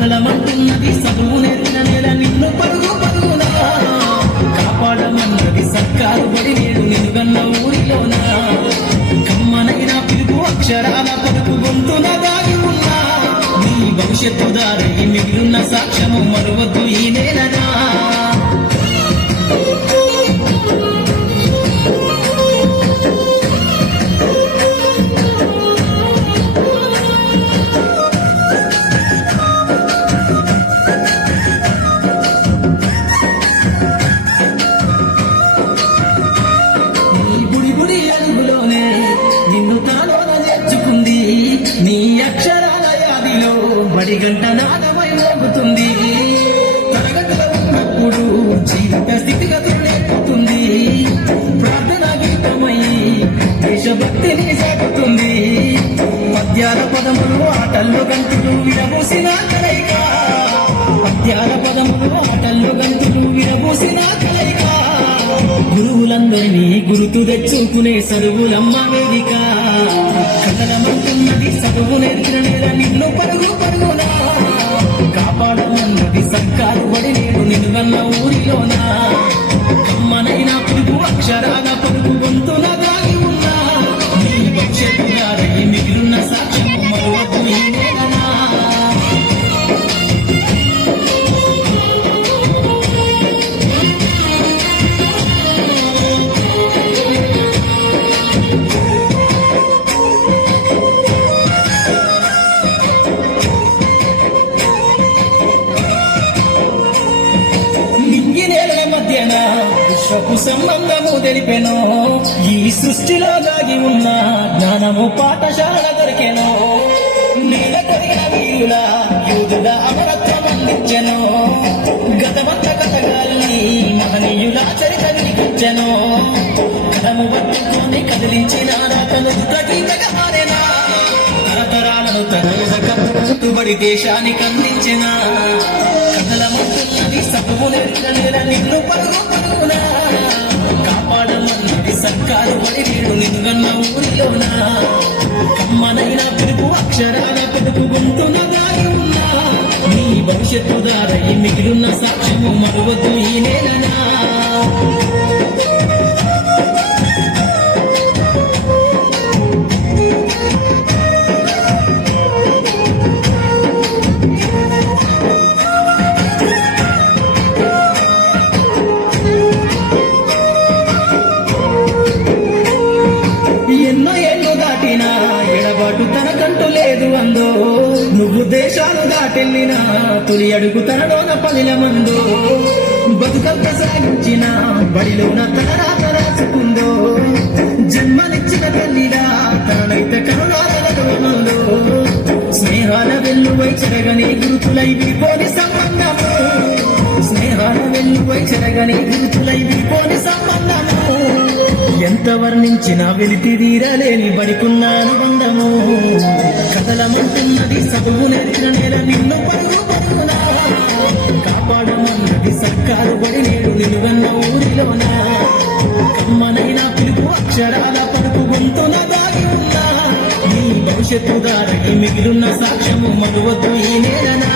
కదలమంటున్నది చదువు నేర్పిన నేల నిన్ను పరుగు పరుగునా కాపాడమన్నది సర్కారు బడి నేడు నిలుగన్న ఊరిలోన కమ్మనైన పిలుపు అక్షరాల పలుకు గొంతున దాగి ఉన్నా నీ భవిష్యత్తు దారి మిగిలిన సాక్ష్యము మరువద్దు ఈ నేలనా నీ అక్షరాల యాదిలో బడి గంట నాదమై మోగుతుంది తరగతిలో ఉన్నప్పుడు జీవిత స్థితిగతులు నేర్పుతుంది ప్రార్థన గీతమై దేశభక్తిని సాగుతుంది పద్యాల పదములు ఆటల్లో గంతులు విరబూసిన కలయిక పద్యాల పదములు ఆటల్లో గంతులు విరబూసిన కలయిక గురువులందరినీ గురుతు తెచ్చుకునే సరువులమ్మ వేదిక కదలమంటున్నది చదువు నేర్పిన నేల నిన్ను పరుగు పరుగునా కాపాడమన్నది సర్కారు బడి నేడు నిలువన్న ఊరిలోన కమ్మనైన పిలుపు అక్షరాల పలుకు గొంతున దాగి ఉన్నా నీ భవిష్యత్తు దారి మిగిలిన సాక్ష్యం మరువద్దు ఈ నేలనా విశ్వపు సంబంధము తెలిపెను ఈ సృష్టిలో దాగి ఉన్న జ్ఞానము పాఠశాల దొరికెను నేల కలిగిన వీరుల యూదుల అమరత్వం అందించెను గతమంత కథగాల్ని మహనీయుల చరిత వినిపించెను కథము పట్టుకొని కదిలించిన రాతను గీతగా మారెనా తరతరాలను తరబడి దేశానికి అందించిన కథలమంటున్నది చదువు నేర్పిన నేల నిన్ను పరుగు పరుగునా కాపాడమన్నది సర్కారు బడి నేడు నిలుగన్న ఊరిలోన కమ్మనైన పిలుపు అక్షరాల పిలుపు గొంతున దాగి ఉన్నా నీ భవిష్యత్తు దారి మిగిలిన సాక్ష్యము మరువద్దు ఈ నేలనా ఎడబాటు తనకంటూ లేదు అందో నువ్వు దేశాలు దాటెళ్ళినా తొలి అడుగు తనలోన పదిల మందో బతుకంత సాగించిన బడిలోన తన రాత రాసుకుందో జన్మనిచ్చిన తల్లిలా తనైతే కరుణాలతో స్నేహాల వెల్లువై చెరగని గురుతులై విడిపోని సంబంధము స్నేహాల వెల్లువై చెరగని గురుతులై విడిపోని సంబంధము ఎంత వర్ణించినా వెలితి తీరలేని బడికున్న అనుబంధము కథలమంటున్నది చదువు నేర్పిన నేల నిన్ను పరుగు పరుగునా కాపాడమన్నది సర్కారు బడి నేడు నిలువన్న ఊరిలోన కమ్మనైన పిలుపు అక్షరాల పలుకు గొంతున దాగి ఉన్నా నీ భవిష్యత్తు దారికి మిగిలిన సాక్ష్యము మరువద్దు ఈ నేలనా